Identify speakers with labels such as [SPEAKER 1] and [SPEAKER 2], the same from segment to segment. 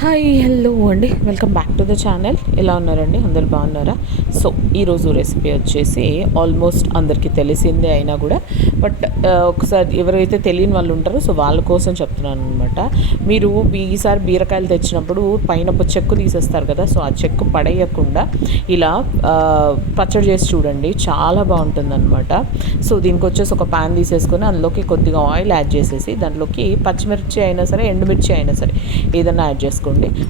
[SPEAKER 1] Hi hello అండి. Welcome back to the channel ఎలా ఉన్నారండి? అందరు బాగున్నారా? సో ఈరోజు రెసిపీ వచ్చేసి ఆల్మోస్ట్ అందరికీ తెలిసిందే అయినా కూడా బట్ ఒకసారి ఎవరైతే తెలియని వాళ్ళు ఉంటారో సో వాళ్ళ కోసం చెప్తున్నాను అనమాట మీరు ఈసారి బీరకాయలు తెచ్చినప్పుడు పైన చెక్కు తీసేస్తారు కదా సో ఆ చెక్కు పడేయకుండా ఇలా పచ్చడి చేసి చూడండి. చాలా బాగుంటుంది అనమాట సో దీనికి వచ్చేసి ఒక ప్యాన్ తీసేసుకొని అందులోకి కొద్దిగా ఆయిల్ యాడ్ చేసేసి దాంట్లోకి పచ్చిమిర్చి అయినా సరే ఎండుమిర్చి అయినా సరే ఏదైనా యాడ్ చేసుకోండి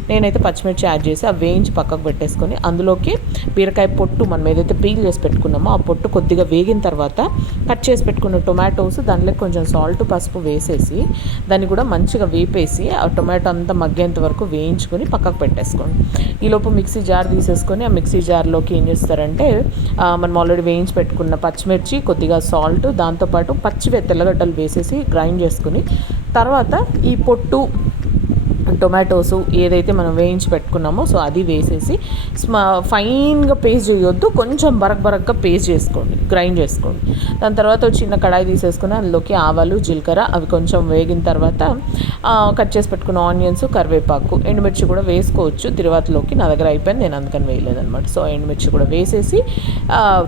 [SPEAKER 1] నేనైతే పచ్చిమిర్చి యాడ్ చేసి అవి వేయించి పక్కకు పెట్టేసుకొని అందులోకి బీరకాయ పొట్టు మనం ఏదైతే పీల్ చేసి పెట్టుకున్నామో ఆ పొట్టు కొద్దిగా వేగిన తర్వాత కట్ చేసి పెట్టుకున్న టొమాటోస్ దాంట్లో కొంచెం సాల్ట్ పసుపు వేసేసి దాన్ని కూడా మంచిగా వేపేసి ఆ టొమాటో అంతా మగ్గేంత వరకు వేయించుకొని పక్కకు పెట్టేసుకోండి. ఈలోపు మిక్సీ జార్ తీసేసుకొని ఆ మిక్సీ జార్లోకి ఏం చేస్తారంటే మనం ఆల్రెడీ వేయించి పెట్టుకున్న పచ్చిమిర్చి కొద్దిగా సాల్ట్ దాంతోపాటు పచ్చివే తెల్లగడ్డలు వేసేసి గ్రైండ్ చేసుకుని తర్వాత ఈ పొట్టు టొమాటోస్ ఏదైతే మనం వేయించి పెట్టుకున్నామో సో అది వేసేసి ఫైన్గా పేస్ట్ చేయొద్దు కొంచెం బరక్ బరక్గా పేస్ట్ చేసుకోండి గ్రైండ్ చేసుకోండి. దాని తర్వాత చిన్న కడాయి తీసేసుకుని అందులోకి ఆవాలు జీలకర్ర అవి కొంచెం వేగిన తర్వాత కట్ చేసి పెట్టుకున్న ఆనియన్స్ కరివేపాకు ఎండుమిర్చి కూడా వేసుకోవచ్చు. తిరువాతలోకి నా దగ్గర అయిపోయింది నేను అందుకని వేయలేదనమాట సో ఎండుమిర్చి కూడా వేసేసి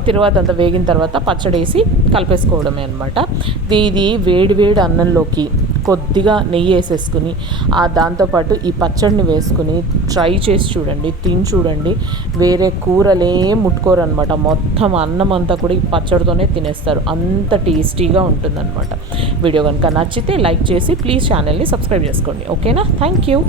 [SPEAKER 1] తిరువాత అంతా వేగిన తర్వాత పచ్చడి వేసి కలిపేసుకోవడమే అనమాట ఇది వేడి వేడి అన్నంలోకి కొద్దిగా నెయ్యి వేసేసుకుని ఆ దాంతోపాటు ఈ పచ్చడిని వేసుకుని ట్రై చేసి చూడండి తిని చూడండి. వేరే కూరలే ముట్టుకోరు అనమాట మొత్తం అన్నం అంతా కూడా ఈ పచ్చడితోనే తినేస్తారు. అంత టేస్టీగా ఉంటుందన్నమాట. వీడియో కనుక నచ్చితే లైక్ చేసి ప్లీజ్ ఛానల్ని సబ్స్క్రైబ్ చేసుకోండి. ఓకేనా? Thank you.